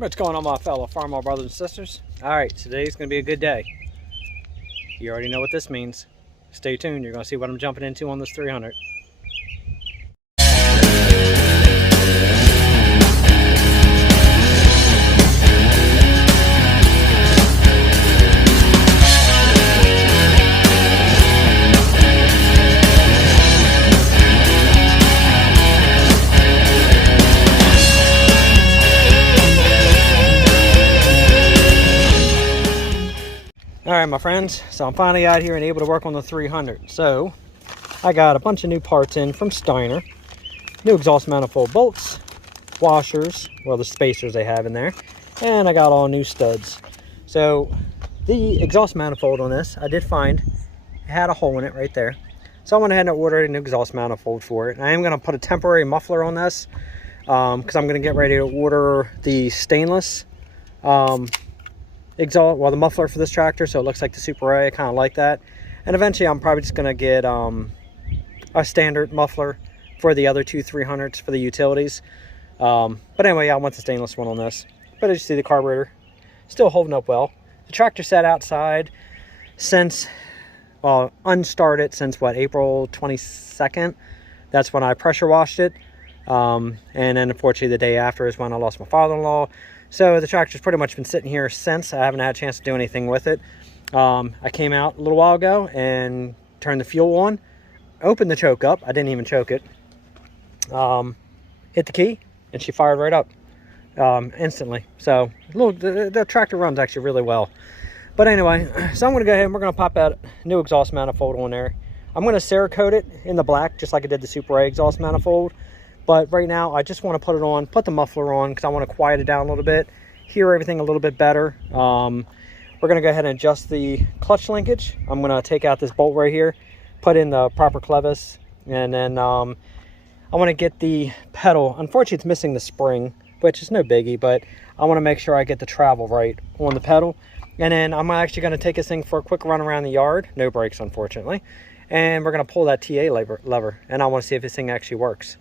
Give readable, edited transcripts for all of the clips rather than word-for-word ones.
What's going on, my fellow Farmall brothers and sisters? Alright, today's going to be a good day. You already know what this means. Stay tuned, you're going to see what I'm jumping into on this 300. Alright my friends, so I'm finally out here and able to work on the 300. So I got a bunch of new parts in from Steiner. New exhaust manifold bolts, washers, well the spacers they have in there, and I got all new studs. So the exhaust manifold on this, I did find it had a hole in it right there. So I went ahead and ordered a new exhaust manifold for it. I am going to put a temporary muffler on this because I'm going to get ready to order the stainless exhaust, well, the muffler for this tractor, so it looks like the Super A. I kind of like that. And eventually I'm probably just going to get a standard muffler for the other two 300s for the utilities. But anyway, I want the stainless one on this. But as you see, the carburetor still holding up well. The tractor sat outside since, well, unstarted since what, April 22nd. That's when I pressure washed it. And then unfortunately the day after is when I lost my father-in-law. So the tractor's pretty much been sitting here since. I haven't had a chance to do anything with it. I came out a little while ago and turned the fuel on, opened the choke up. I didn't even choke it. Hit the key and she fired right up instantly. So the tractor runs actually really well. But anyway, so I'm going to go ahead and we're going to pop that new exhaust manifold on there. I'm going to Cerakote it in the black just like I did the Super A exhaust manifold. But right now, I just want to put it on, put the muffler on, because I want to quiet it down a little bit, hear everything a little bit better. We're going to go ahead and adjust the clutch linkage. I'm going to take out this bolt right here, put in the proper clevis, and then I want to get the pedal. Unfortunately, it's missing the spring, which is no biggie, but I want to make sure I get the travel right on the pedal. And then I'm actually going to take this thing for a quick run around the yard. No brakes, unfortunately. And we're going to pull that TA lever, and I want to see if this thing actually works.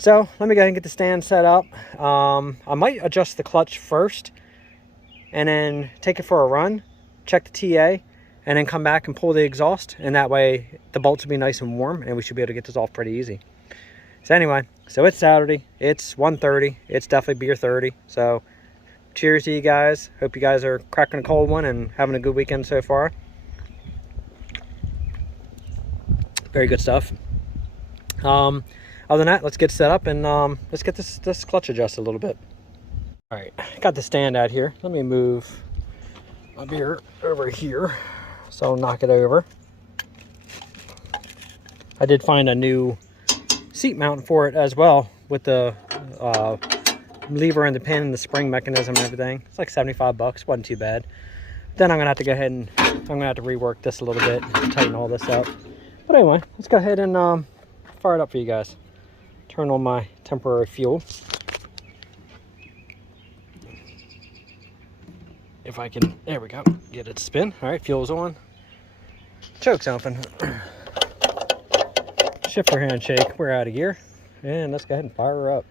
So let me go ahead and get the stand set up. I might adjust the clutch first and then take it for a run, check the TA, and then come back and pull the exhaust. And that way the bolts will be nice and warm and we should be able to get this off pretty easy. So anyway, so it's Saturday, it's 1:30, it's definitely beer 30. So cheers to you guys. Hope you guys are cracking a cold one and having a good weekend so far. Very good stuff. Other than that, let's get set up and let's get this clutch adjusted a little bit. All right, got the stand out here. Let me move my beer over here so I'll knock it over. I did find a new seat mount for it as well with the lever and the pin and the spring mechanism and everything. It's like 75 bucks, wasn't too bad. Then I'm gonna have to go ahead and I'm gonna have to rework this a little bit, tighten all this up. But anyway, let's go ahead and fire it up for you guys. Turn on my temporary fuel. If I can, there we go, get it to spin. All right, fuel's on. Choke's open. Shifter handshake, we're out of gear. And let's go ahead and fire her up.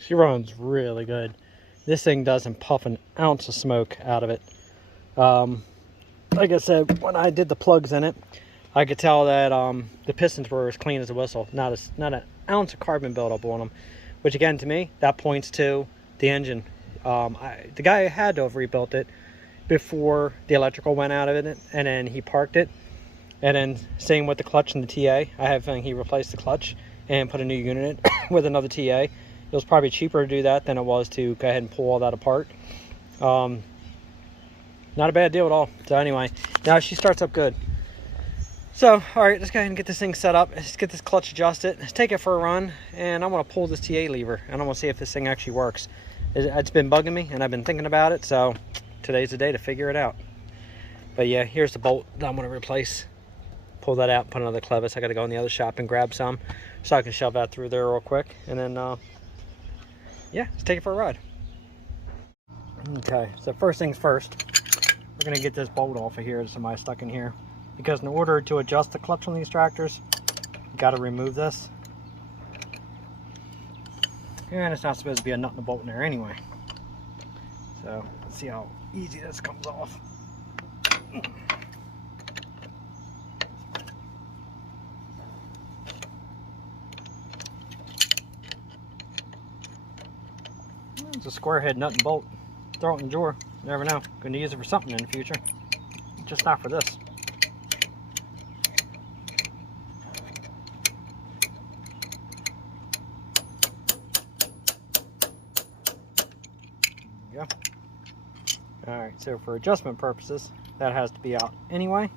She runs really good. This thing doesn't puff an ounce of smoke out of it. Like I said, when I did the plugs in it, I could tell that the pistons were as clean as a whistle. Not an ounce of carbon buildup on them. Which again, to me, that points to the engine. The guy had to have rebuilt it before the electrical went out of it, and then he parked it. And then same with the clutch and the TA. I have he replaced the clutch, and put a new unit in with another TA. It was probably cheaper to do that than it was to go ahead and pull all that apart. Not a bad deal at all. So anyway, now she starts up good. So, all right, let's go ahead and get this thing set up. Let's get this clutch adjusted. Let's take it for a run, and I'm gonna pull this TA lever, and I'm gonna see if this thing actually works. It's been bugging me, and I've been thinking about it, so today's the day to figure it out. But yeah, here's the bolt that I'm gonna replace. Pull that out, put another clevis. I gotta go in the other shop and grab some, so I can shove that through there real quick, and then, yeah, let's take it for a ride. Okay, so first things first, we're gonna get this bolt off of here. There's somebody stuck in here. Because in order to adjust the clutch on these tractors, you got to remove this. And it's not supposed to be a nut and a bolt in there anyway. So let's see how easy this comes off. It's a square head nut and bolt. Throw it in the drawer. You never know. Going to use it for something in the future. Just not for this. Alright, so for adjustment purposes, that has to be out anyway.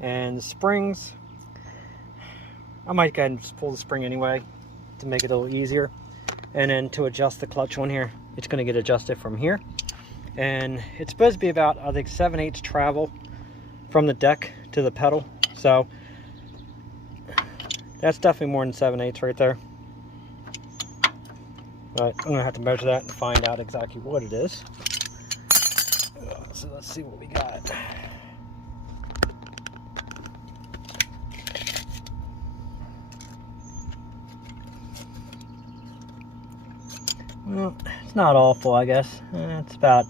And the springs, I might go ahead and just pull the spring anyway to make it a little easier. And then to adjust the clutch one here, it's going to get adjusted from here. And it's supposed to be about, I think, 7/8 travel from the deck to the pedal. So that's definitely more than 7/8 right there. But I'm going to have to measure that and find out exactly what it is. So let's see what we got. Well, it's not awful, I guess. It's about,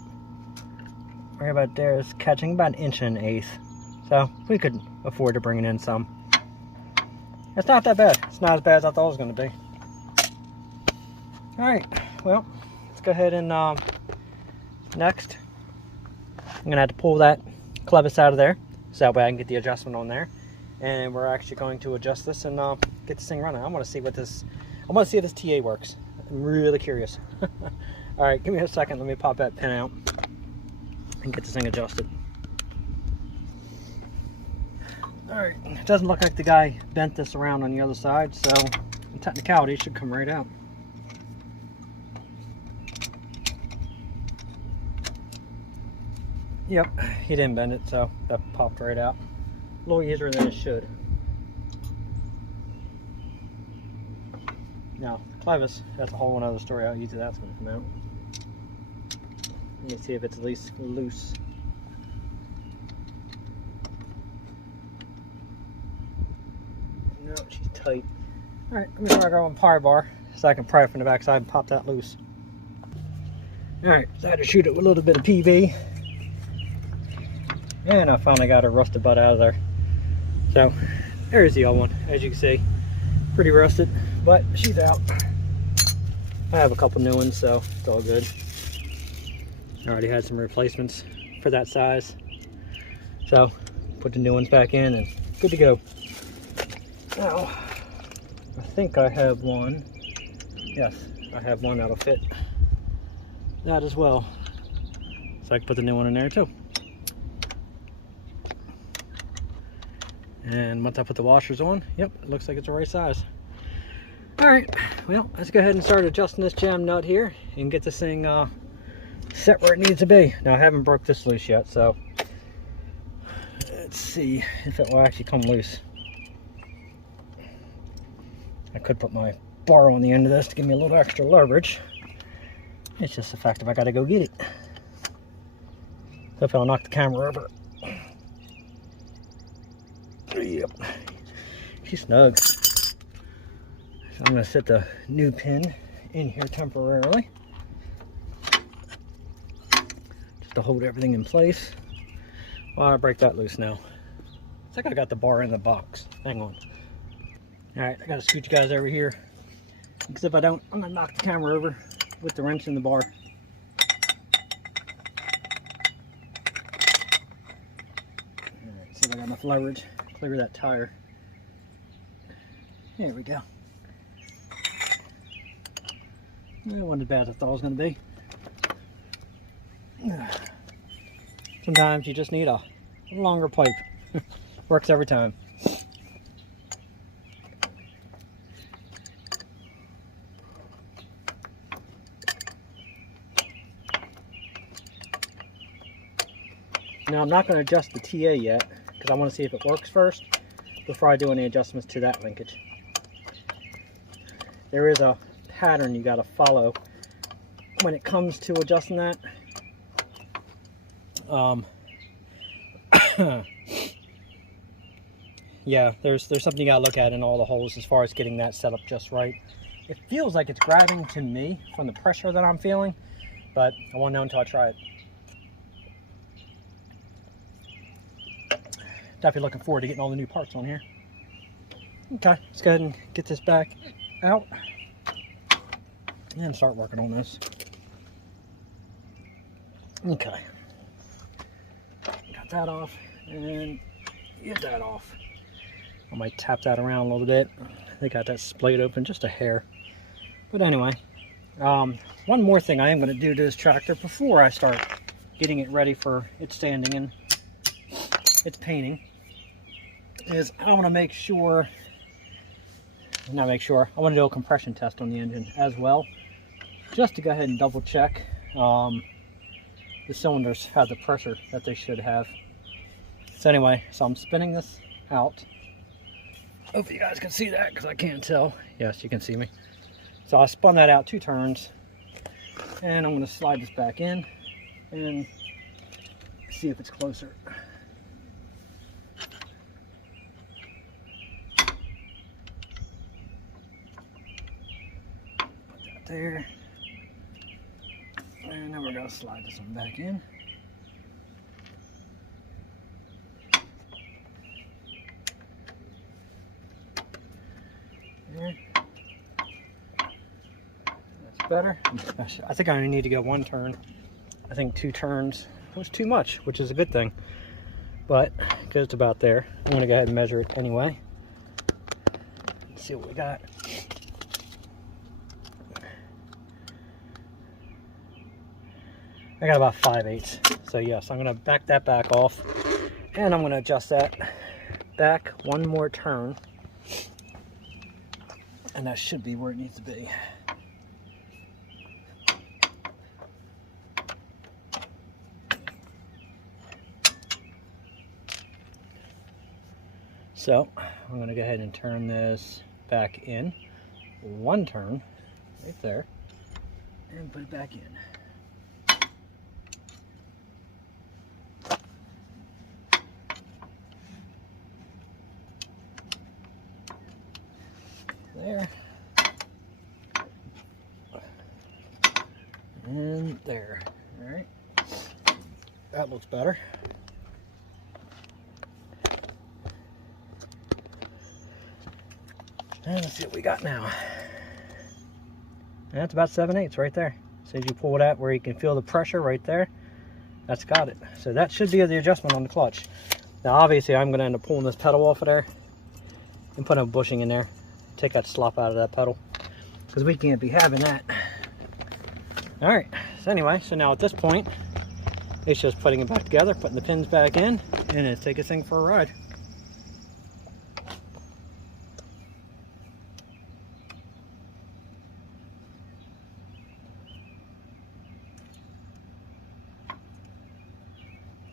right about there is catching about 1.125". So we could afford to bring it in some. It's not that bad. It's not as bad as I thought it was going to be. Alright, well, let's go ahead and next, I'm going to have to pull that clevis out of there, so that way I can get the adjustment on there. And we're actually going to adjust this and get this thing running. I want to see what this, I want to see if this TA works. I'm really curious. Alright, give me a second. Let me pop that pin out and get this thing adjusted. Alright, it doesn't look like the guy bent this around on the other side, so in technicality it should come right out. Yep, he didn't bend it, so that popped right out. A little easier than it should. Now, clevis, that's a whole other story how easy that's going to come out. Let me see if it's at least loose. No, she's tight. Alright, let me try to grab one pry bar so I can pry it from the back side and pop that loose. Alright, so I had to shoot it with a little bit of PV. And I finally got her rusted butt out of there. So, there's the old one, as you can see. Pretty rusted, but she's out. I have a couple new ones, so it's all good. I already had some replacements for that size. So, put the new ones back in and good to go. Now, I think I have one. Yes, I have one that'll fit that as well. So I can put the new one in there too. And once I put the washers on, yep, it looks like it's the right size. Alright, well, let's go ahead and start adjusting this jam nut here and get this thing set where it needs to be. Now, I haven't broke this loose yet, so let's see if it will actually come loose. I could put my bar on the end of this to give me a little extra leverage. It's just the fact that I gotta go get it. So if I'll knock the camera over. Yep, she's snug. So I'm going to set the new pin in here temporarily, just to hold everything in place while I break that loose now. It's like I got the bar in the box. Hang on. Alright, I got to scoot you guys over here, because if I don't, I'm going to knock the camera over with the wrench in the bar. Alright, see if I got enough leverage. Clear that tire. There we go. It wasn't as bad as I thought it was going to be. Sometimes you just need a longer pipe. Works every time. Now I'm not going to adjust the TA yet because I want to see if it works first before I do any adjustments to that linkage. There is a pattern you got to follow when it comes to adjusting that. Yeah, there's something you got to look at in all the holes as far as getting that set up just right. It feels like it's grabbing to me from the pressure that I'm feeling, but I won't know until I try it. Definitely looking forward to getting all the new parts on here. Okay, let's go ahead and get this back out and start working on this. Okay, got that off and get that off. I might tap that around a little bit. They got that splayed open just a hair. But anyway, one more thing I am going to do to this tractor before I start getting it ready for its standing and its painting is I want to make sure, I want to do a compression test on the engine as well, just to go ahead and double check the cylinders have the pressure that they should have. So anyway, so I'm spinning this out. Hope you guys can see that because I can't tell. Yes, you can see me. So I spun that out 2 turns and I'm going to slide this back in and see if it's closer. There, and then we're going to slide this one back in. There. That's better. I think I only need to go 1 turn. I think 2 turns was too much, which is a good thing, but it goes to about there. I'm going to go ahead and measure it anyway. Let's see what we got. I got about 5/8. So yes, I'm going to back that back off and I'm going to adjust that back 1 more turn and that should be where it needs to be. So I'm going to go ahead and turn this back in 1 turn right there and put it back in. There and there. All right, that looks better. And let's see what we got now. And that's about 7/8 right there. So as you pull it out where you can feel the pressure right there, that's got it. So that should be the adjustment on the clutch. Now obviously I'm going to end up pulling this pedal off of there and putting a bushing in there. Take that slop out of that pedal because we can't be having that. All right, so anyway, so now at this point it's just putting it back together, putting the pins back in, and it's take this thing for a ride.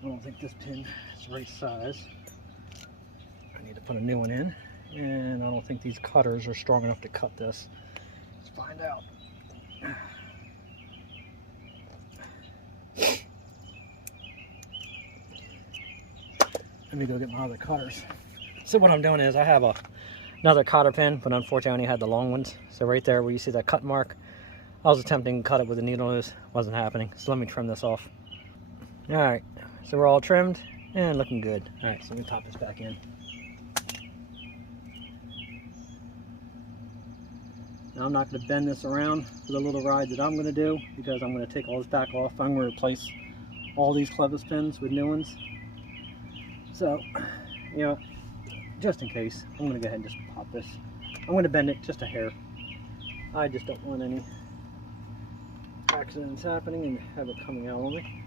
I don't think this pin is the right size. I need to put a new one in. And I don't think these cutters are strong enough to cut this. Let's find out. Let me go get my other cutters. So what I'm doing is I have another cotter pin, but unfortunately I only had the long ones. So right there where you see that cut mark, I was attempting to cut it with a needle nose. Wasn't happening. So let me trim this off. All right, so we're all trimmed and looking good. All right, so let me pop this back in. Now I'm not going to bend this around for the little ride that I'm going to do because I'm going to take all this back off. I'm going to replace all these clevis pins with new ones. So, you know, just in case, I'm going to go ahead and just pop this. I'm going to bend it just a hair. I just don't want any accidents happening and have it coming out on me.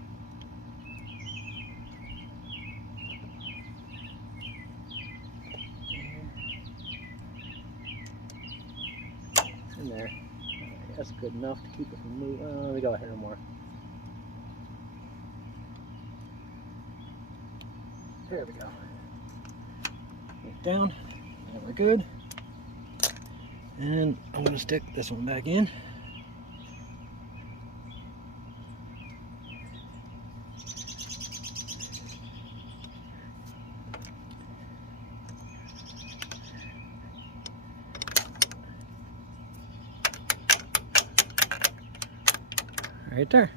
In there. That's good enough to keep it from moving. We got a hair more. There we go. Get down. And we're good. And I'm going to stick this one back in. Right there.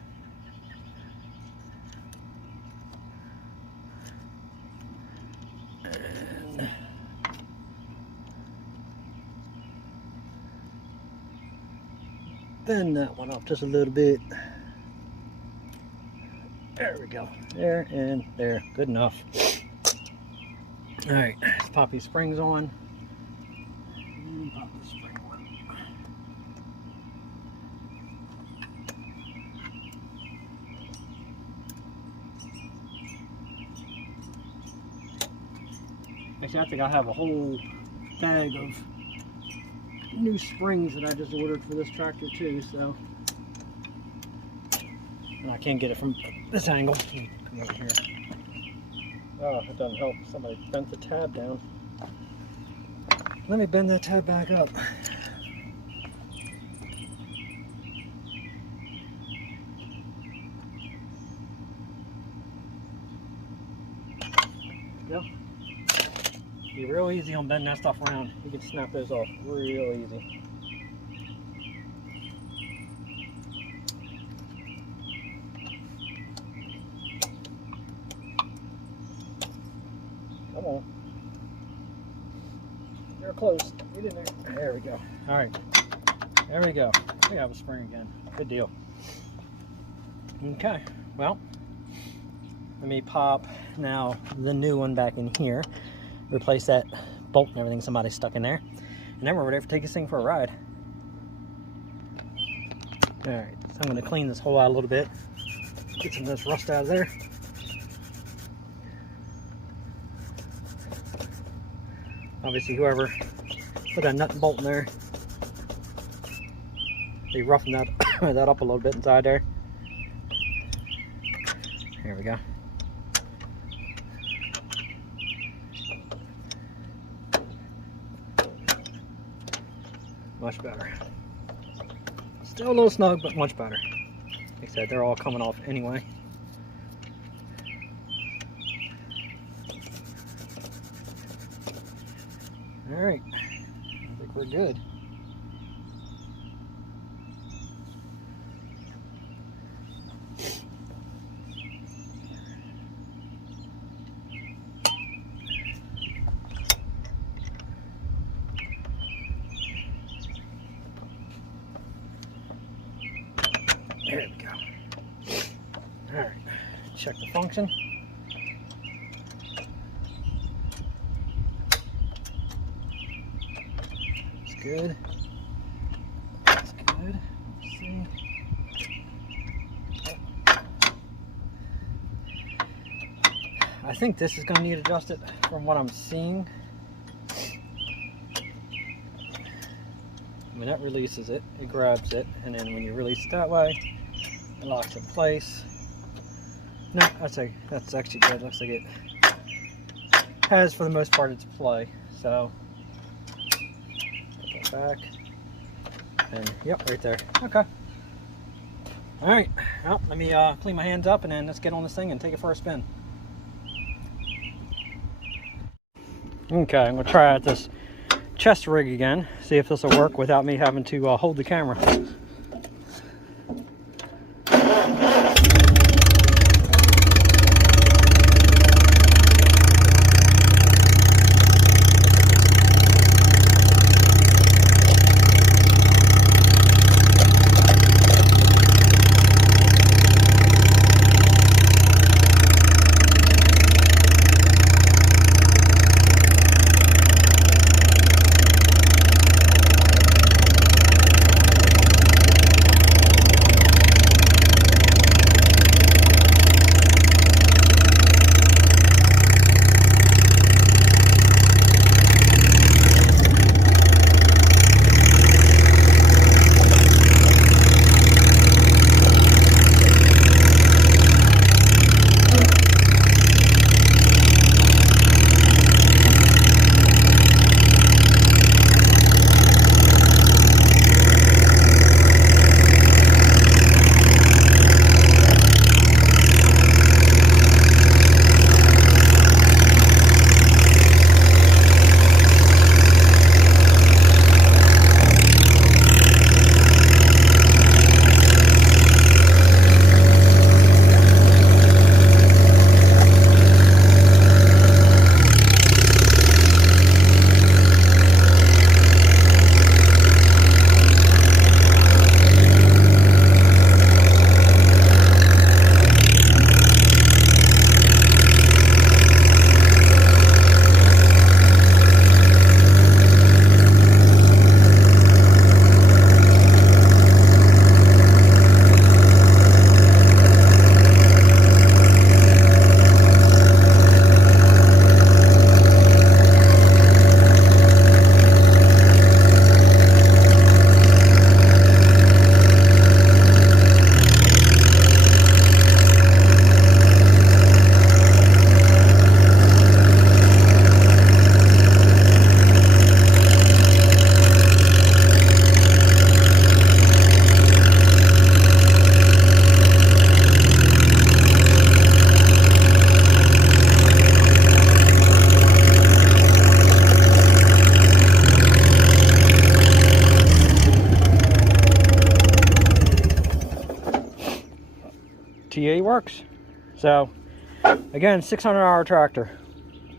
And bend that one up just a little bit. There we go. There and there. Good enough. Alright, let's pop these springs on. Pop the spring on. Actually, I think I have a whole bag of new springs that I just ordered for this tractor too, so. And I can't get it from this angle. Come over here. Oh, it doesn't help. Somebody bent the tab down. Let me bend that tab back up. Yep. Be real easy on bending that stuff around. You can snap those off real easy. Come on. You're close. Get in there. There we go. All right. There we go. We have a spring again. Good deal. Okay. Well, let me pop now the new one back in here. Replace that bolt and everything somebody stuck in there. And then we're ready to take this thing for a ride. Alright, so I'm going to clean this hole out a little bit. Get some of this rust out of there. Obviously whoever put that nut and bolt in there, they roughened that, that up a little bit inside there. Here we go. Much better. Still a little snug, but much better. Like I said, they're all coming off anyway. Alright, I think we're good. There we go. Alright, check the function. It's good. That's good. Let's see. I think this is going to need adjusted from what I'm seeing. When that releases it, it grabs it, and then when you release it that way, it locks in place. No, that's actually good. Looks like it has, for the most part, its play. So, put that back. And, yep, right there. Okay. Alright, well, let me clean my hands up, and then let's get on this thing and take it for a spin. Okay, I'm going to try out this chest rig again, see if this will work without me having to hold the camera. TA works. So again, 600-hour tractor,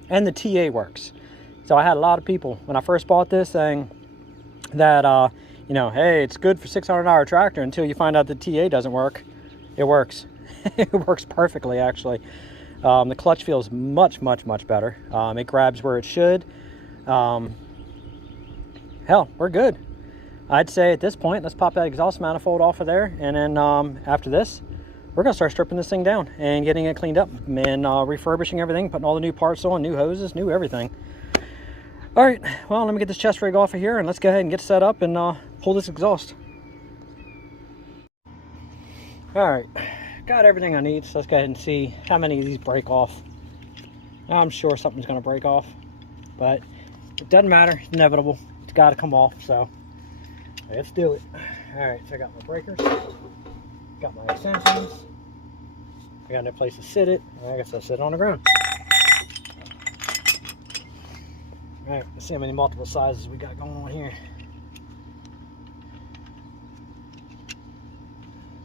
and the TA works. So I had a lot of people when I first bought this saying that you know, hey, it's good for 600-hour tractor until you find out the TA doesn't work. It works. It works perfectly, actually. The clutch feels much better. It grabs where it should. Hell, we're good. I'd say at this point, let's pop that exhaust manifold off of there, and then after this, we're gonna start stripping this thing down and getting it cleaned up and refurbishing everything, putting all the new parts on, new hoses, new everything. All right, well, let me get this chest rig off of here, and let's go ahead and get set up and pull this exhaust. All right, got everything I need, so let's go ahead and see how many of these break off. I'm sure something's gonna break off, but it doesn't matter, it's inevitable. It's gotta come off, so let's do it. All right, so I got my breakers, got my extensions, I got no place to sit it, I guess I'll sit it on the ground. All right, let's see how many multiple sizes we got going on here.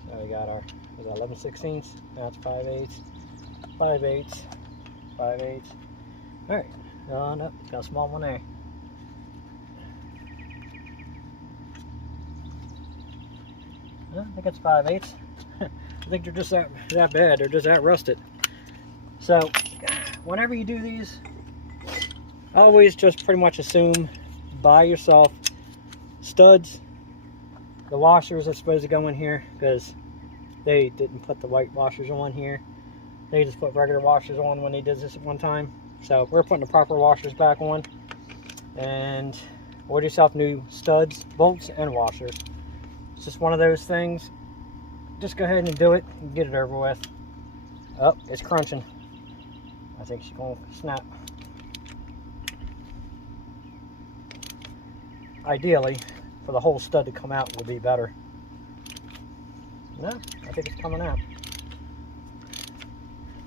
So we got our, was that 11/16? Now it's 5/8, 5/8, 5/8. All right, no, got a small one there. I think it's 5/8. I think they're just that bad. They're just that rusted. So whenever you do these, always just pretty much assume buy yourself studs, the washers are supposed to go in here, because they didn't put the white washers on here. They just put regular washers on when they did this at one time. So we're putting the proper washers back on, and order yourself new studs, bolts, and washers. It's just one of those things. Just go ahead and do it and get it over with. Oh, it's crunching. I think she's gonna snap. Ideally, for the whole stud to come out would be better. No, I think it's coming out.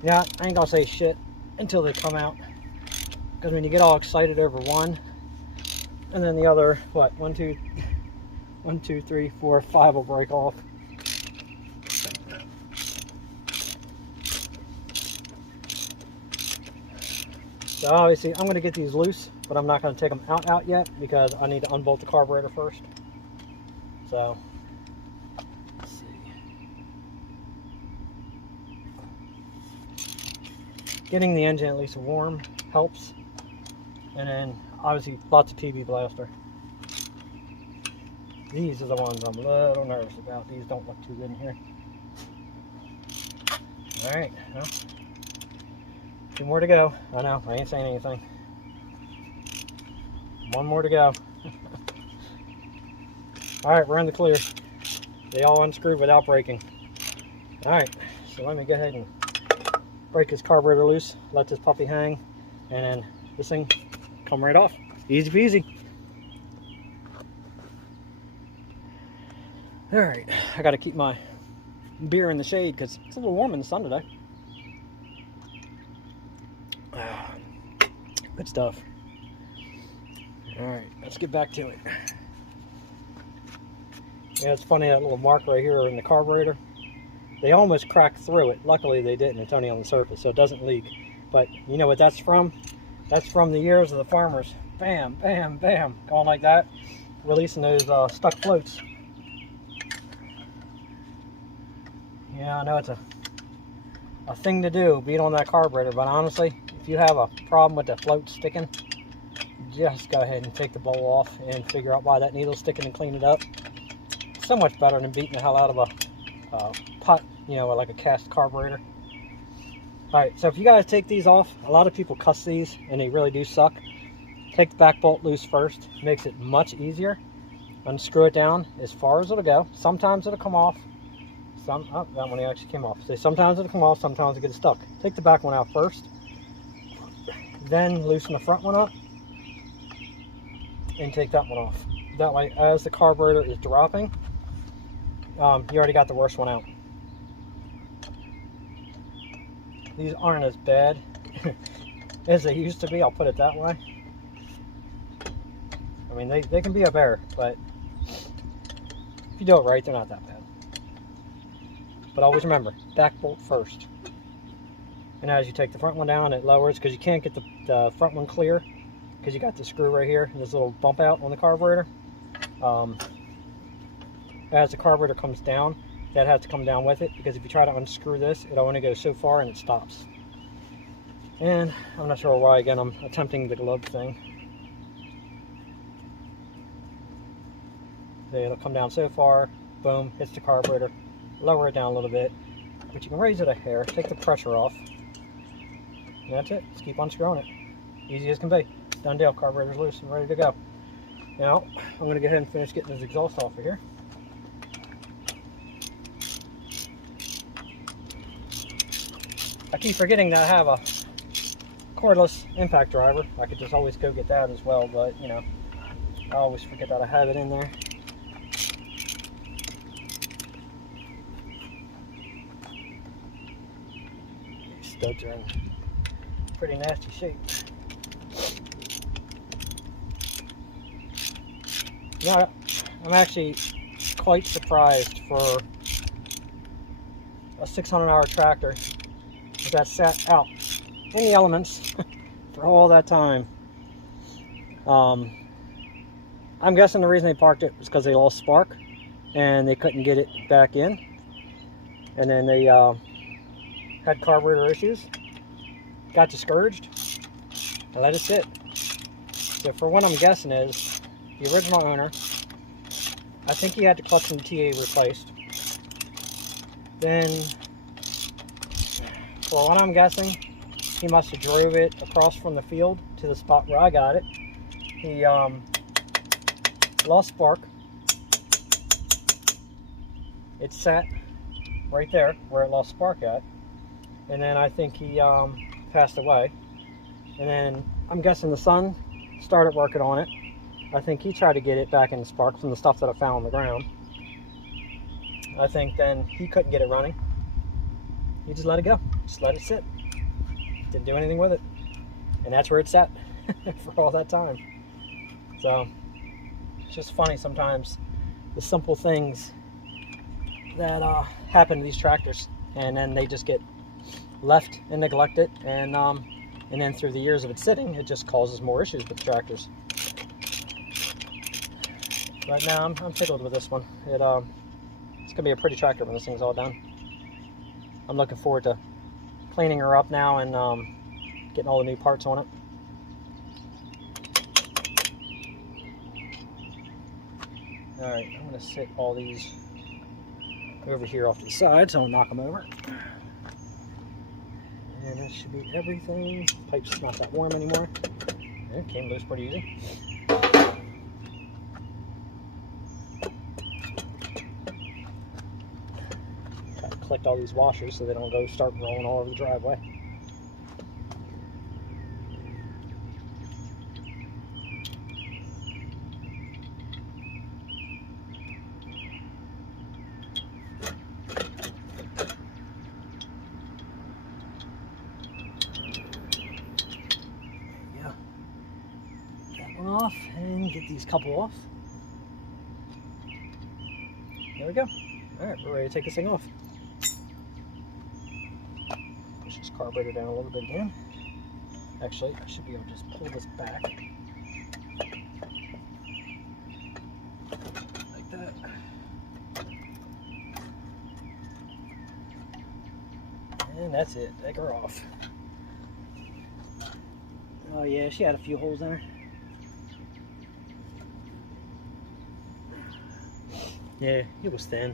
Yeah, I ain't gonna say shit until they come out. Because when you get all excited over one, and then the other, what, 1, 2, 3, 4, 5 will break off. So obviously I'm going to get these loose, but I'm not going to take them out yet because I need to unbolt the carburetor first. So let's see. Getting the engine at least warm helps, and then obviously lots of PB blaster. These are the ones I'm a little nervous about. These don't look too good in here. All right, well, 2 more to go. I know, I ain't saying anything. 1 more to go. All right, we're in the clear. They all unscrewed without breaking. All right, so let me go ahead and break this carburetor loose, let this puppy hang, and then this thing come right off. Easy peasy. All right, I got to keep my beer in the shade because it's a little warm in the sun today. Good stuff. All right, let's get back to it. Yeah, it's funny, that little mark right here in the carburetor, they almost cracked through it. Luckily they didn't. It's only on the surface, so it doesn't leak. But you know what that's from? That's from the years of the farmers. Bam, bam, bam, going like that, releasing those stuck floats. Yeah, I know it's a thing to do, beat on that carburetor, but honestly, if you have a problem with the float sticking, just go ahead and take the bowl off and figure out why that needle's sticking and clean it up. So much better than beating the hell out of a pot, you know, like a cast carburetor. Alright, so if you guys take these off, a lot of people cuss these and they really do suck. Take the back bolt loose first, makes it much easier. Unscrew it down as far as it'll go. Sometimes it'll come off. Oh, that one actually came off. So sometimes it'll come off, sometimes it gets stuck. Take the back one out first, then loosen the front one up and take that one off. That way, as the carburetor is dropping, you already got the worst one out. These aren't as bad as they used to be, I'll put it that way. I mean, they can be a bear, but if you do it right, they're not that bad. But always remember, back bolt first. And as you take the front one down, it lowers, because you can't get the front one clear because you got the screw right here, this little bump out on the carburetor. As the carburetor comes down, that has to come down with it, because if you try to unscrew this, it only goes so far and it stops. And I'm not sure why, again, I'm attempting the glove thing. It'll come down so far, boom, hits the carburetor, lower it down a little bit, but you can raise it a hair, take the pressure off, and that's it. Just keep unscrewing it. Easy as can be. Done deal. Carburetor's loose and ready to go. Now, I'm going to go ahead and finish getting this exhaust off of here. I keep forgetting that I have a cordless impact driver. I could just always go get that as well, but you know, I always forget that I have it in there. These studs are in pretty nasty shape. Yeah, I'm actually quite surprised for a 600-hour tractor that sat out in the elements for all that time. I'm guessing the reason they parked it was because they lost spark and they couldn't get it back in, and then they had carburetor issues, got discouraged, and let it sit. So for what I'm guessing is the original owner, I think he had the clutch and the TA replaced. Then, for what I'm guessing, he must have drove it across from the field to the spot where I got it. He lost spark. It sat right there where it lost spark at. And then I think he passed away. And then I'm guessing the son started working on it. I think he tried to get it back in the spark from the stuff that I found on the ground. I think then he couldn't get it running. He just let it go. Just let it sit. Didn't do anything with it. And that's where it sat for all that time. So it's just funny sometimes, the simple things that happen to these tractors, and then they just get left and neglected, and then through the years of it sitting, it just causes more issues with the tractors. Right now, I'm tickled with this one. It's gonna be a pretty tractor when this thing's all done. I'm looking forward to cleaning her up now and getting all the new parts on it. All right, I'm gonna sit all these over here off to the side so I'll knock them over. And that should be everything. Pipe's not that warm anymore. It came loose pretty easy. Collect all these washers so they don't go start rolling all over the driveway. Yeah. That one off and get these couple off. There we go. Alright, we're ready to take this thing off. Push this carburetor down a little bit again. Actually, I should be able to just pull this back. Like that. And that's it. Take her off. Oh yeah, she had a few holes in her. Yeah, it was thin.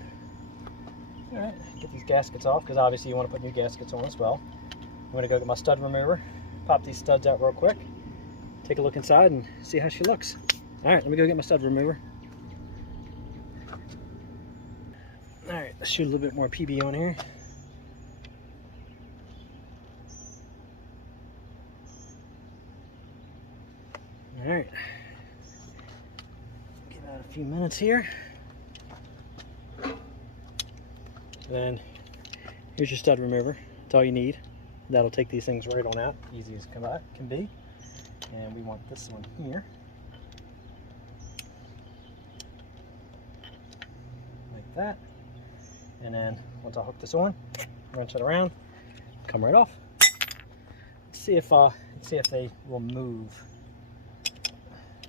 Alright, get these gaskets off, because obviously you want to put new gaskets on as well. I'm going to go get my stud remover, pop these studs out real quick, take a look inside and see how she looks. Alright, let me go get my stud remover. Alright, let's shoot a little bit more PB on here. Alright, give that a few minutes here. Then here's your stud remover. That's all you need. That'll take these things right on out, easy as can be. And we want this one here, like that. And then once I hook this on, wrench it around, come right off. Let's see if they will move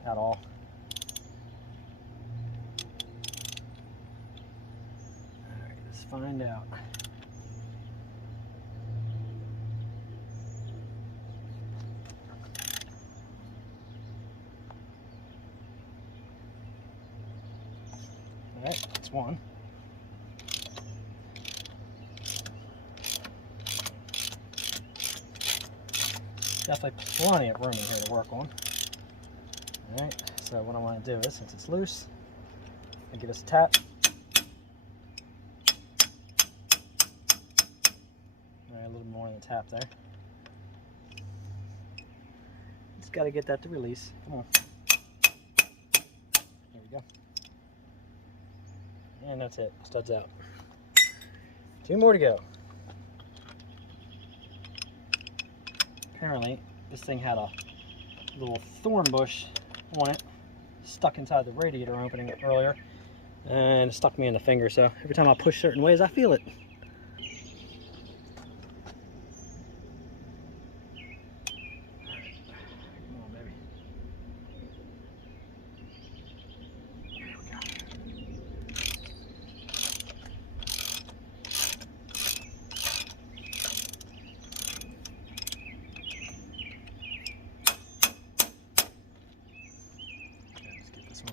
at all. All right, let's find out. All right, that's one. Definitely plenty of room in here to work on. Alright, so what I want to do is, since it's loose, I give this a tap. Alright, a little more than a tap there. Just got to get that to release. Come on. There we go. And that's it. Studs out. 2 more to go. Apparently, this thing had a little thorn bush on it, stuck inside the radiator opening earlier, and it stuck me in the finger, so every time I push certain ways, I feel it. Come on, baby. There we go.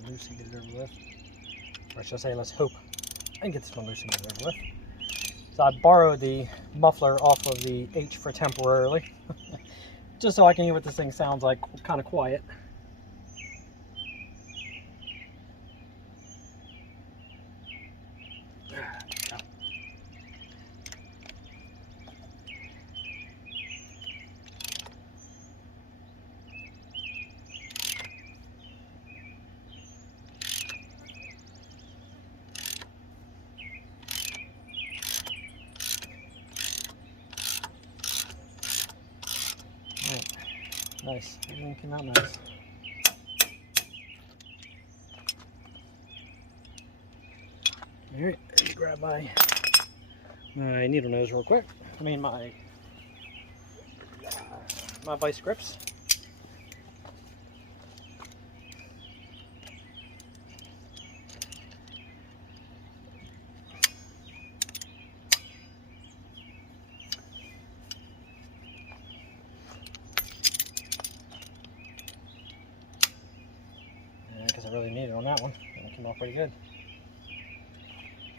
Loose and get it over with. Or should I say, let's hope and get this one loose and get it over with. So I borrowed the muffler off of the H for temporarily, just so I can hear what this thing sounds like, kind of quiet. Nice. Everything came out nice. Alright, let me grab my needle nose real quick. I mean my vice grips. Because I really need it on that one. It came off pretty good.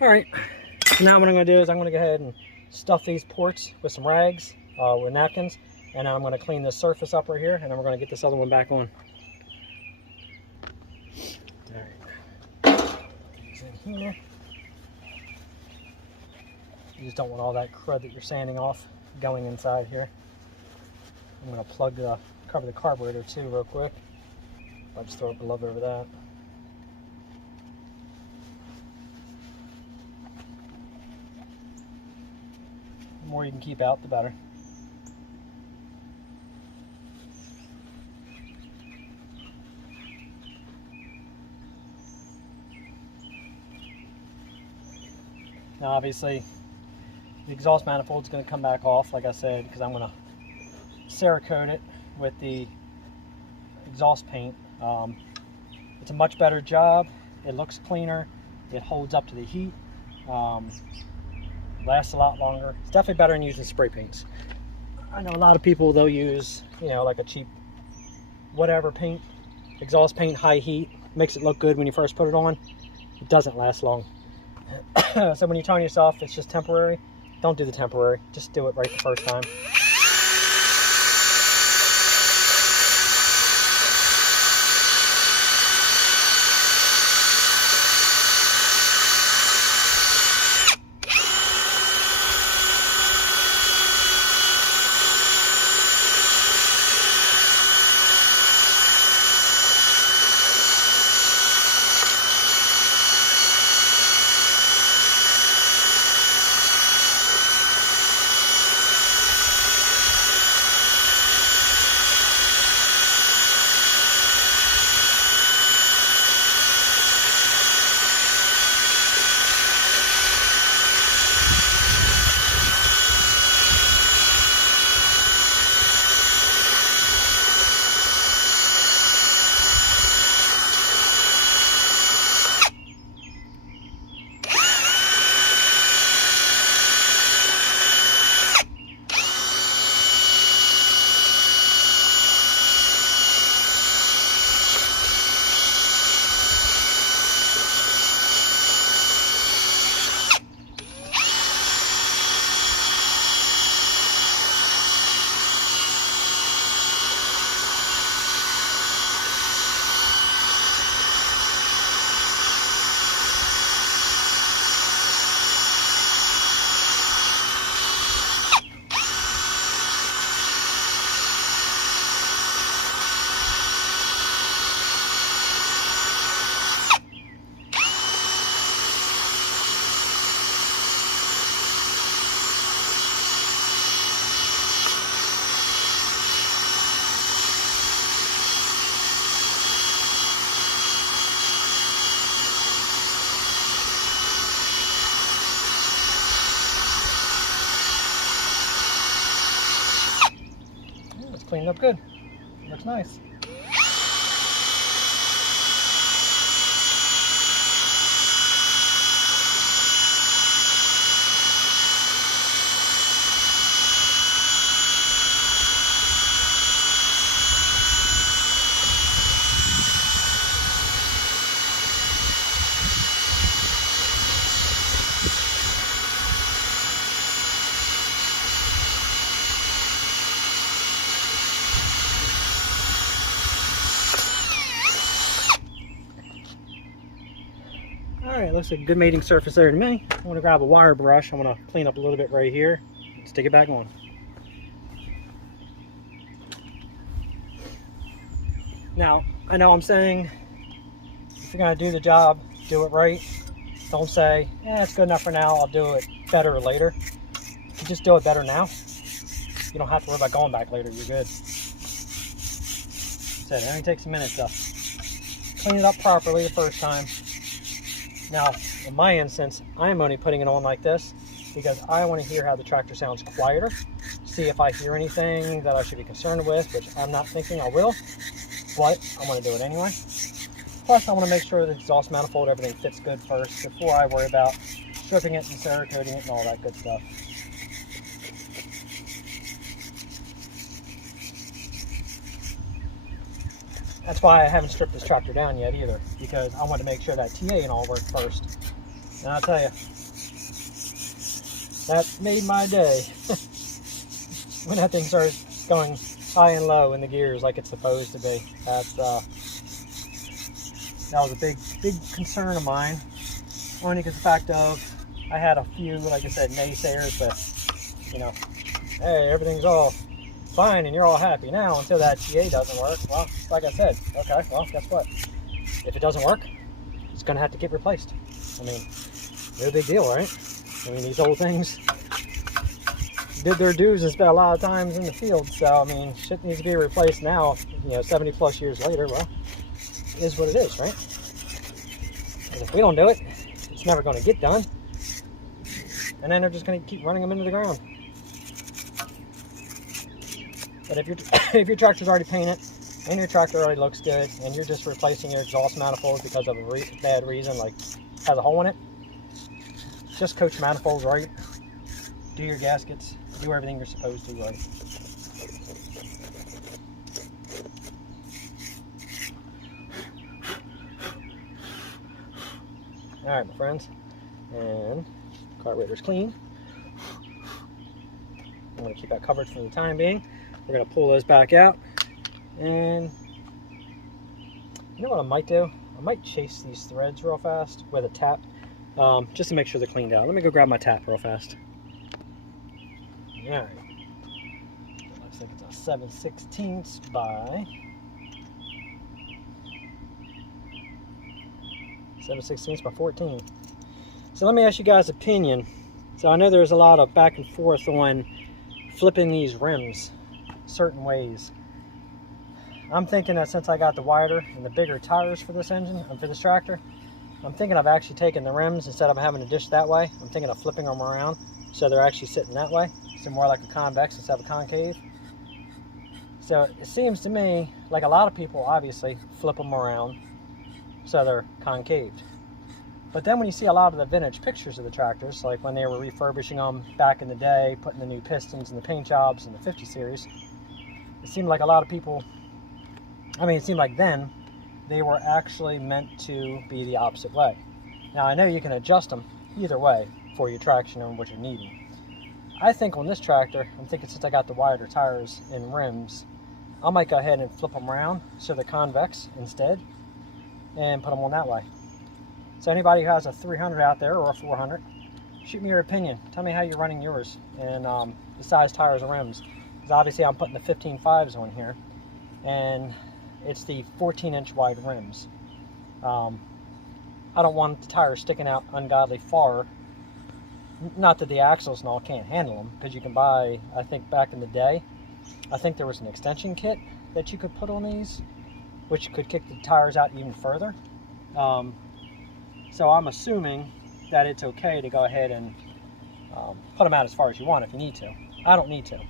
Alright, so now what I'm going to do is I'm going to go ahead and stuff these ports with some rags, with napkins, and then I'm going to clean this surface up right here, and then we're going to get this other one back on. Alright, these in here. You just don't want all that crud that you're sanding off going inside here. I'm going to cover the carburetor too real quick. I'll just throw a glove over that. The more you can keep out, the better. Now obviously, the exhaust manifold is going to come back off, like I said, because I'm going to Cerakote it with the exhaust paint. It's a much better job. It looks cleaner. It holds up to the heat. Lasts a lot longer. It's definitely better than using spray paints. I know a lot of people, they'll use, you know, like a cheap whatever paint, exhaust paint, high heat, makes it look good when you first put it on. It doesn't last long. So when you're telling yourself it's just temporary, don't do the temporary. Just do it right the first time. cleaned up good. Looks nice. Alright, looks like a good mating surface there to me. I want to grab a wire brush. I want to clean up a little bit right here. Stick it back on. Now, I know I'm saying, if you're going to do the job, do it right. Don't say, it's good enough for now, I'll do it better later. You just do it better now. You don't have to worry about going back later, you're good. So it only takes a minute to clean it up properly the first time. Now, in my instance, I'm only putting it on like this because I want to hear how the tractor sounds quieter, see if I hear anything that I should be concerned with, which I'm not thinking I will, but I want to do it anyway. Plus, I want to make sure the exhaust manifold, everything fits good first before I worry about stripping it and Cerakoting it and all that good stuff. That's why I haven't stripped this tractor down yet either, because I want to make sure that TA and all work first. And I'll tell you, that made my day when that thing starts going high and low in the gears like it's supposed to be. That was a big concern of mine, only because the fact of I had a few, like I said, naysayers, but you know, hey, everything's all fine and you're all happy now until that TA doesn't work. Well, like I said, okay, well, guess what? If it doesn't work, it's going to have to get replaced. I mean, no big deal, right? I mean, these old things did their dues and spent a lot of times in the field, so I mean, shit needs to be replaced now, you know, 70 plus years later. Well, it is what it is, right? And if we don't do it, it's never going to get done, and then they're just going to keep running them into the ground. But if your tractor's already painted and your tractor already looks good and you're just replacing your exhaust manifold because of a bad reason, like has a hole in it, just coach manifolds right, do your gaskets, do everything you're supposed to right. Alright, my friends, and carburetor's clean. I'm going to keep that covered for the time being. We're going to pull those back out, and you know what I might do? I might chase these threads real fast with a tap, just to make sure they're cleaned out. Let me go grab my tap real fast. Alright, looks like it's a 7/16 by 7/16 by 14. So let me ask you guys' opinion. So I know there's a lot of back and forth on flipping these rims certain ways. I'm thinking that since I got the wider and the bigger tires for this engine and for this tractor, I'm thinking of actually taking the rims, instead of having to dish that way, I'm thinking of flipping them around so they're actually sitting that way, so more like a convex instead of a concave. So it seems to me like a lot of people obviously flip them around so they're concaved. But then when you see a lot of the vintage pictures of the tractors, like when they were refurbishing them back in the day, putting the new pistons and the paint jobs in the 50 series, it seemed like a lot of people, I mean, it seemed like then they were actually meant to be the opposite way. Now I know you can adjust them either way for your traction and what you're needing. I think on this tractor, I'm thinking since I got the wider tires and rims, I might go ahead and flip them around so they're convex instead and put them on that way. So anybody who has a 300 out there or a 400, shoot me your opinion. Tell me how you're running yours and the size tires and rims. Because obviously I'm putting the 15.5s on here, and it's the 14-inch wide rims. I don't want the tires sticking out ungodly far. Not that the axles and all can't handle them, because you can buy, I think back in the day, I think there was an extension kit that you could put on these, which could kick the tires out even further. So I'm assuming that it's okay to go ahead and put them out as far as you want if you need to. I don't need to.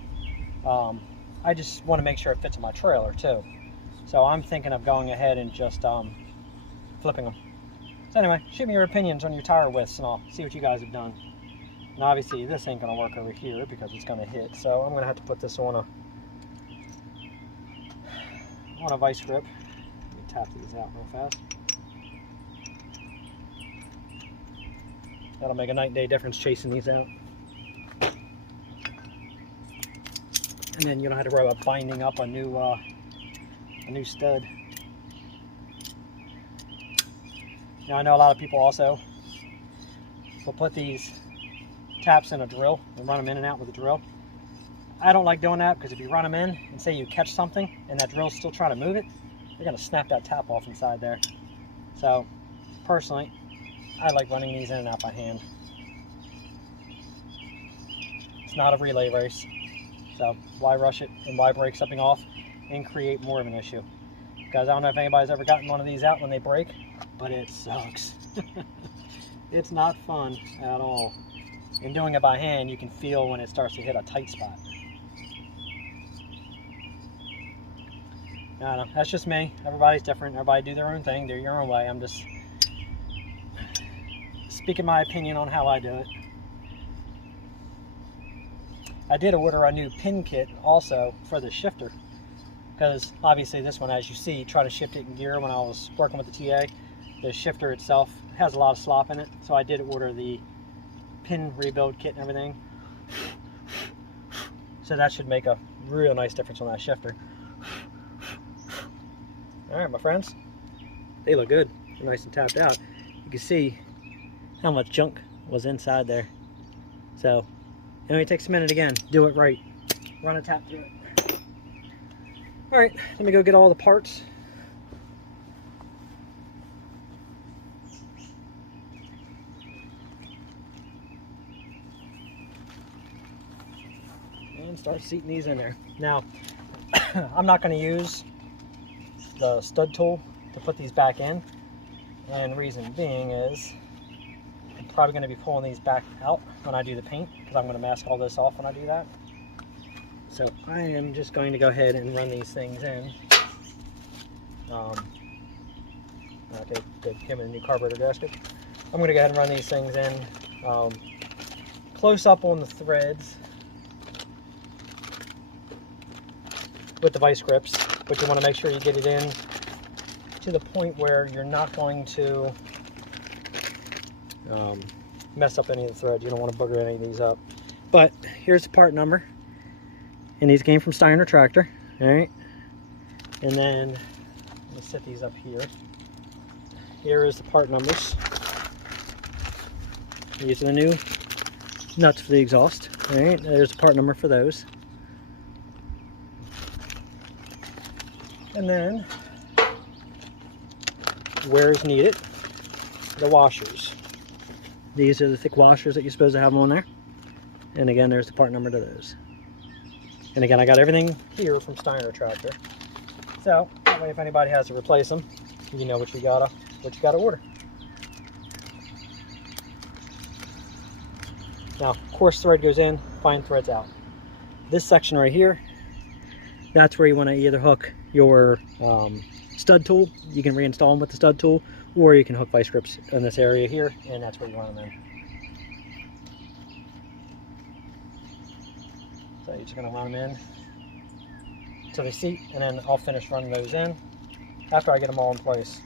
I just want to make sure it fits in my trailer too. So I'm thinking of going ahead and just flipping them. So anyway, shoot me your opinions on your tire widths and I'll see what you guys have done. And obviously this ain't gonna work over here because it's gonna hit. So I'm gonna have to put this on a vice grip. Let me tap these out real fast. That'll make a night and day difference chasing these out. And then you don't have to worry about binding up a new stud. Now I know a lot of people also will put these taps in a drill and run them in and out with a drill. I don't like doing that because if you run them in and say you catch something and that drill's still trying to move it, you're going to snap that tap off inside there. So personally, I like running these in and out by hand. It's not a relay race, so why rush it and why break something off and create more of an issue? Because I don't know if anybody's ever gotten one of these out when they break, but it sucks. It's not fun at all. And doing it by hand, you can feel when it starts to hit a tight spot. I don't know, that's just me. Everybody's different. Everybody do their own thing, do your own way. I'm just speaking my opinion on how I do it. I did order a new pin kit also for the shifter, because obviously this one, as you see, try to shift it in gear when I was working with the TA. The shifter itself has a lot of slop in it, so I did order the pin rebuild kit and everything. So that should make a real nice difference on that shifter. Alright my friends, they look good. They're nice and tapped out. You can see how much junk was inside there. So it only takes a minute again. Do it right. Run a tap through it. Alright, let me go get all the parts. And start seating these in there. Now, I'm not going to use the stud tool to put these back in. And reason being is I'm probably going to be pulling these back out when I do the paint, because I'm going to mask all this off when I do that. So I am just going to go ahead and run these things in. They came in a new carburetor gasket. I'm going to go ahead and run these things in close up on the threads with the vice grips, but you want to make sure you get it in to the point where you're not going to mess up any of the threads. You don't want to booger any of these up. But here's the part number, and these came from Steiner Tractor. All right, and then let me set these up here. Here is the part numbers. These are the new nuts for the exhaust. All right, there's the part number for those. And then, where is needed, the washers. These are the thick washers that you're supposed to have on there. And again, there's the part number to those. And again, I got everything here from Steiner Tractor. So that way, if anybody has to replace them, you know what you gotta order. Now, coarse thread goes in, fine thread's out. This section right here, that's where you want to either hook your stud tool. You can reinstall them with the stud tool, or you can hook vice grips in this area here, and that's where you want them in. So you're just going to run them in to the seat, and then I'll finish running those in after I get them all in place.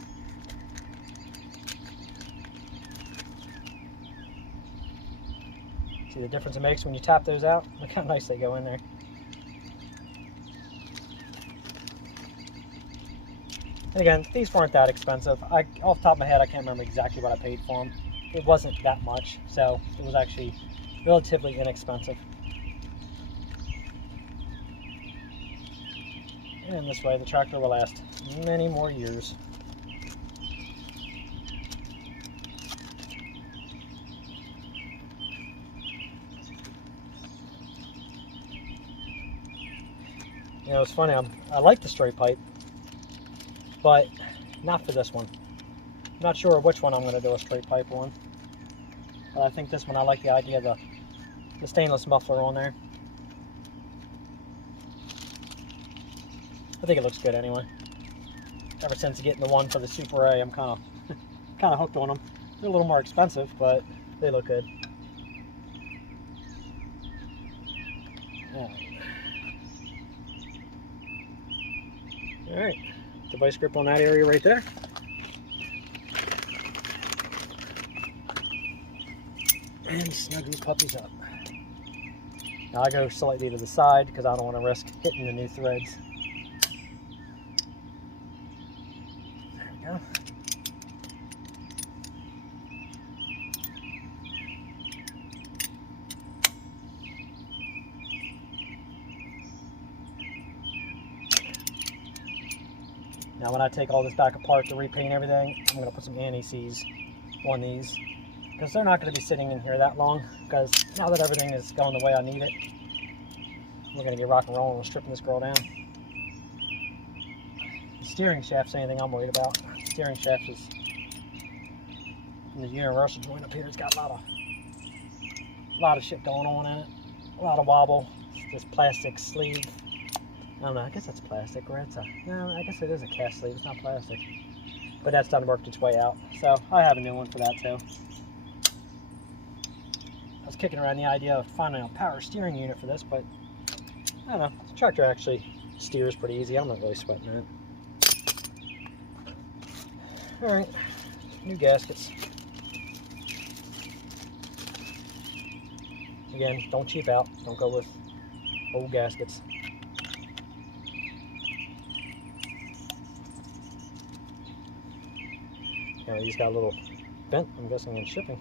See the difference it makes when you tap those out? Look how nice they go in there. And again, these weren't that expensive. Off the top of my head, I can't remember exactly what I paid for them. It wasn't that much, so it was actually relatively inexpensive. And this way, the tractor will last many more years. You know, it's funny, I like the straight pipe, but not for this one. I'm not sure which one I'm going to do a straight pipe on. But I think this one, I like the idea of the stainless muffler on there. I think it looks good anyway. Ever since getting the one for the Super A, I'm kind of hooked on them. They're a little more expensive, but they look good. All right, device grip on that area right there. And snug these puppies up. Now I go slightly to the side because I don't want to risk hitting the new threads. There we go. Now when I take all this back apart to repaint everything, I'm going to put some anti-seize on these because they're not going to be sitting in here that long, because now that everything is going the way I need it, we're going to get rock and roll and stripping this girl down. The steering shaft's the only thing I'm worried about. The steering shaft is in the universal joint up here. It's got a lot of shit going on in it. A lot of wobble. It's this plastic sleeve. I don't know, I guess that's plastic, or it's no, I guess it is a cast sleeve, it's not plastic. But that's done worked its way out. So I have a new one for that too. I was kicking around the idea of finding a power steering unit for this, but I don't know, the tractor actually steers pretty easy. I'm not really sweating it. Alright, new gaskets. Again, don't cheap out, don't go with old gaskets. Yeah, these got a little bent, I'm guessing, in shipping.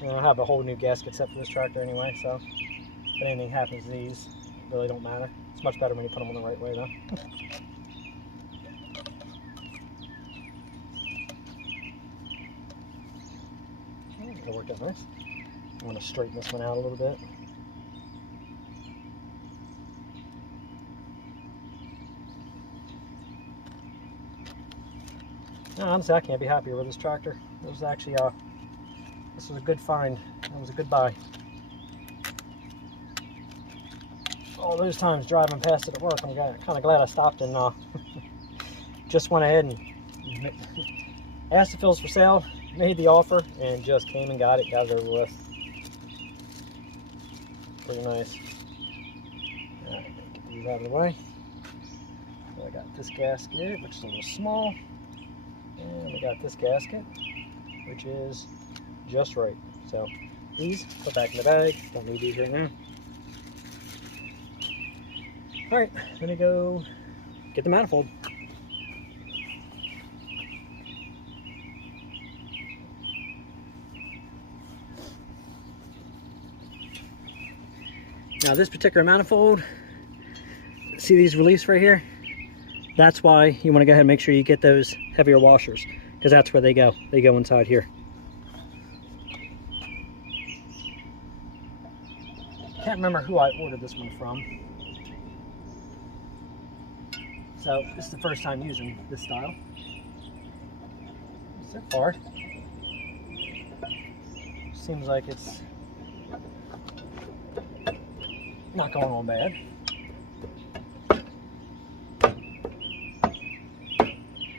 And I have a whole new gasket set for this tractor anyway, so if anything happens to these, it really don't matter. It's much better when you put them on the right way, though. That worked out nice. I'm going to straighten this one out a little bit. No, honestly, I can't be happier with this tractor. It was actually this was a good find. It was a good buy. All those times driving past it at work, I'm kind of glad I stopped and just went ahead and asked if it was for sale, made the offer, and just came and got it over with. Pretty nice. All right, get these out of the way. So I got this gasket, which is a little small. And we got this gasket, which is just right. So these, put back in the bag. Don't need these right now. Alright, I'm gonna go get the manifold. Now this particular manifold, see these release right here? That's why you want to go ahead and make sure you get those heavier washers, because that's where they go. They go inside here. Can't remember who I ordered this one from. So this is the first time using this style. So far, seems like it's not going on bad.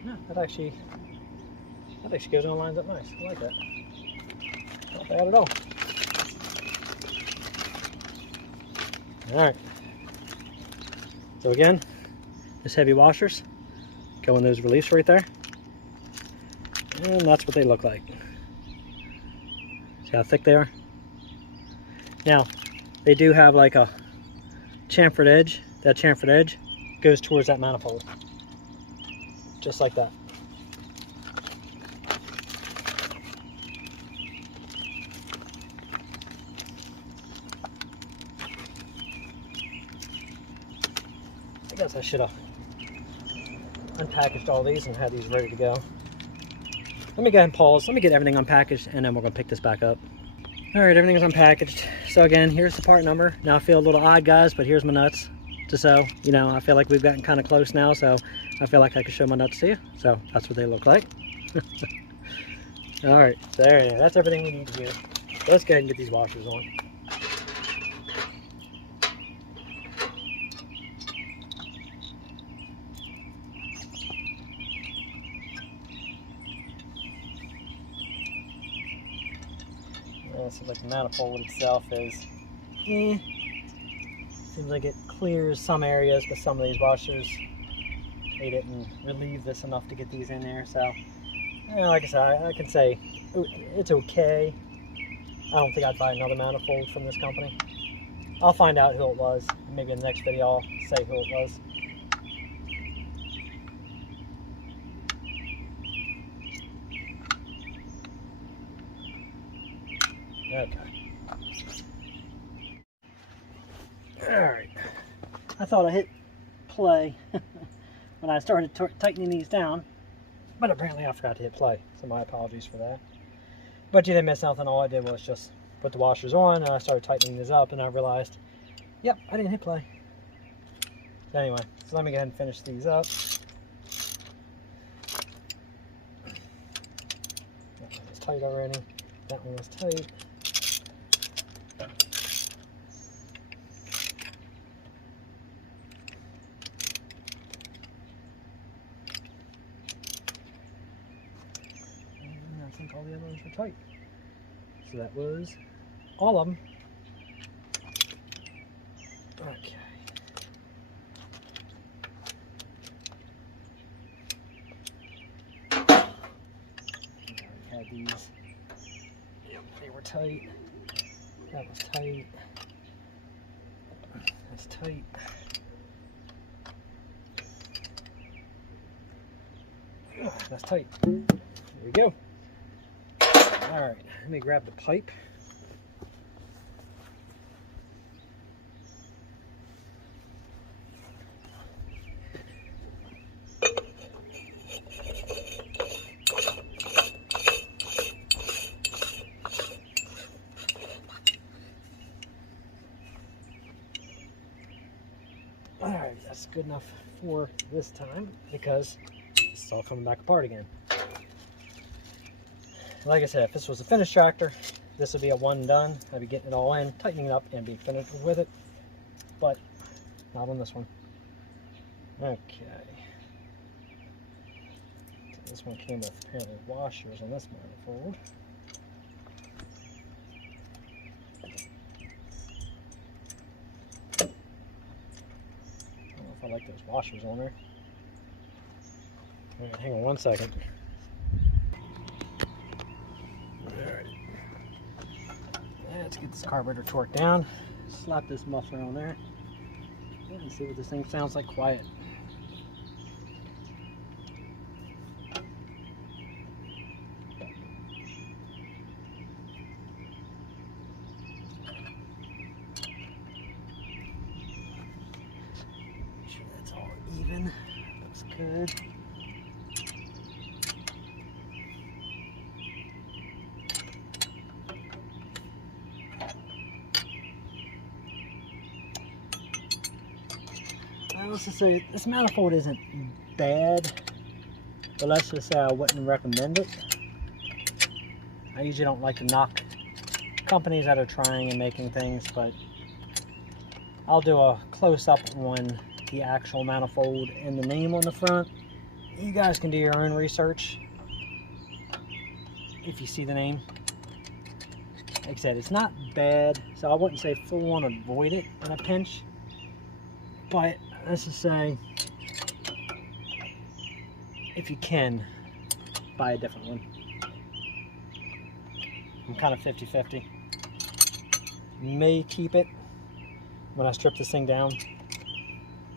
No, that actually goes on, lines up nice. I like that. Not bad at all. Alright. So again, this heavy washers go in those reliefs right there. And that's what they look like. See how thick they are? Now, they do have like a chamfered edge. That chamfered edge goes towards that manifold. Just like that. I guess I should have unpackaged all these and had these ready to go. Let me go ahead and pause. Let me get everything unpackaged and then we're going to pick this back up. Alright, everything is unpackaged. So again, here's the part number. Now I feel a little odd, guys, but here's my nuts to sew. You know, I feel like we've gotten kind of close now, so I feel like I can show my nuts to you. So that's what they look like. Alright, so there you go. That's everything we need to do. So let's go ahead and get these washers on. Seems like the manifold itself is seems like it clears some areas, but some of these washers, they didn't relieve this enough to get these in there. So like I said, I can say it's okay. I don't think I'd buy another manifold from this company. I'll find out who it was. Maybe in the next video I'll say who it was. Okay. Alright. I thought I hit play when I started tightening these down, but apparently I forgot to hit play, so my apologies for that. But you didn't miss nothing. All I did was just put the washers on, and I started tightening this up, and I realized, yep, I didn't hit play. So anyway, so let me go ahead and finish these up. That one was tight already. That one was tight. And I think all the other ones were tight. So that was all of them. Okay. I already had these. Yep, they were tight. That was tight. That's tight. That's tight. There we go. Alright, let me grab the pipe. Alright, that's good enough for this time because it's all coming back apart again. Like I said, if this was a finished tractor, this would be a one done. I'd be getting it all in, tightening it up, and be finished with it. But not on this one. Okay. So this one came with apparently washers on this manifold. I don't know if I like those washers on there. All right, hang on one second. Alright. Let's get this carburetor torqued down. Slap this muffler on there. And see what this thing sounds like quiet. Make sure that's all even. Looks good. Let's just say this manifold isn't bad, but let's just say I wouldn't recommend it. I usually don't like to knock companies that are trying and making things, but I'll do a close-up on the actual manifold and the name on the front. You guys can do your own research if you see the name. Like I said, it's not bad, so I wouldn't say full on avoid it in a pinch, but let's just say, if you can, buy a different one. I'm kind of 50-50. May keep it when I strip this thing down.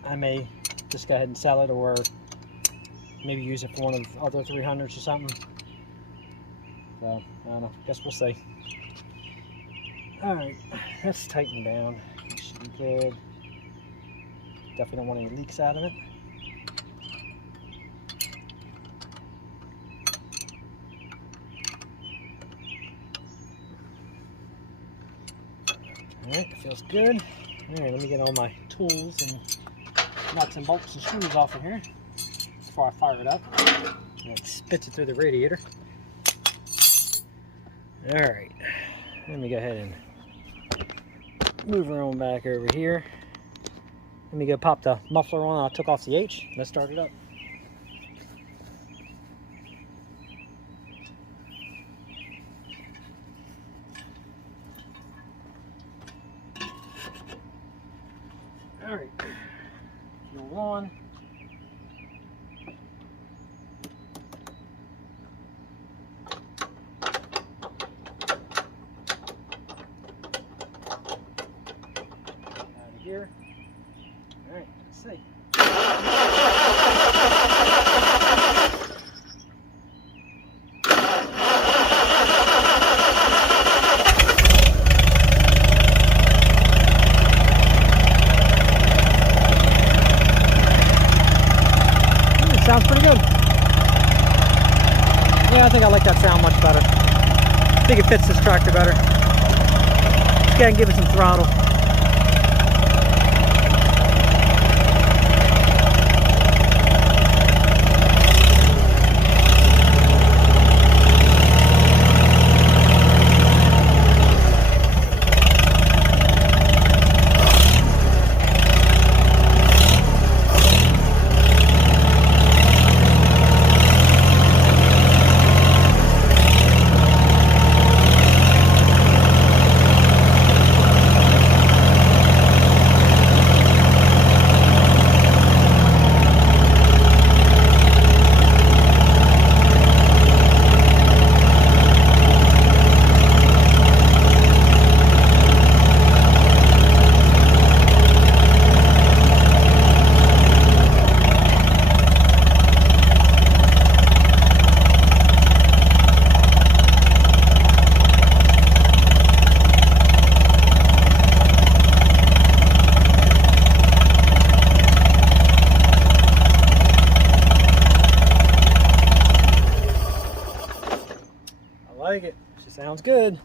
I may just go ahead and sell it, or maybe use it for one of the other 300s or something. So, I don't know. Guess we'll see. Alright, let's tighten down. It should be good. Definitely don't want any leaks out of it. Alright, it feels good. Alright, let me get all my tools and nuts and bolts and screws off of here before I fire it up. And it spits it through the radiator. Alright, let me go ahead and move her on back over here. Let me go pop the muffler on. I took off the H. Let's start it up. All right, fuel on. Out of here. All right, let's see. Sounds pretty good. Yeah, I think I like that sound much better. I think it fits this tractor better. Let's go ahead and give it some throttle. Like it. She sounds good.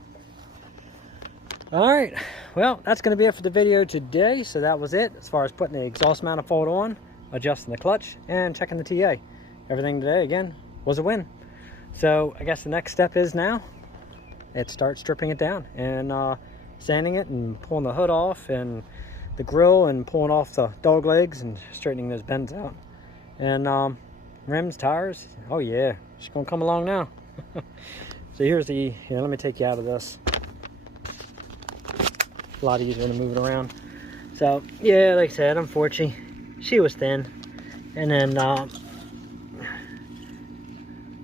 All right, well, that's going to be it for the video today. So that was it as far as putting the exhaust manifold on, adjusting the clutch, and checking the TA. Everything today, again, was a win. So I guess the next step is now it starts stripping it down and sanding it and pulling the hood off and the grill and pulling off the dog legs and straightening those bends out. And rims, tires, oh yeah, it's going to come along now. So here's the, here, let me take you out of this. A lot easier to move it around. So yeah, like I said, unfortunately, she was thin. And then,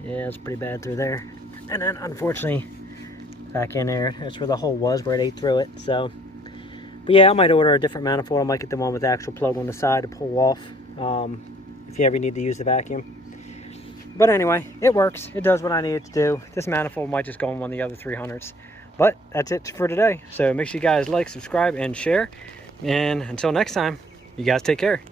yeah, it's pretty bad through there. And then unfortunately, back in there, that's where the hole was, where it ate through it. So, but yeah, I might order a different manifold. I might get the one with the actual plug on the side to pull off if you ever need to use the vacuum. But anyway, it works. It does what I need it to do. This manifold might just go on one of the other 300s. But that's it for today. So make sure you guys like, subscribe, and share. And until next time, you guys take care.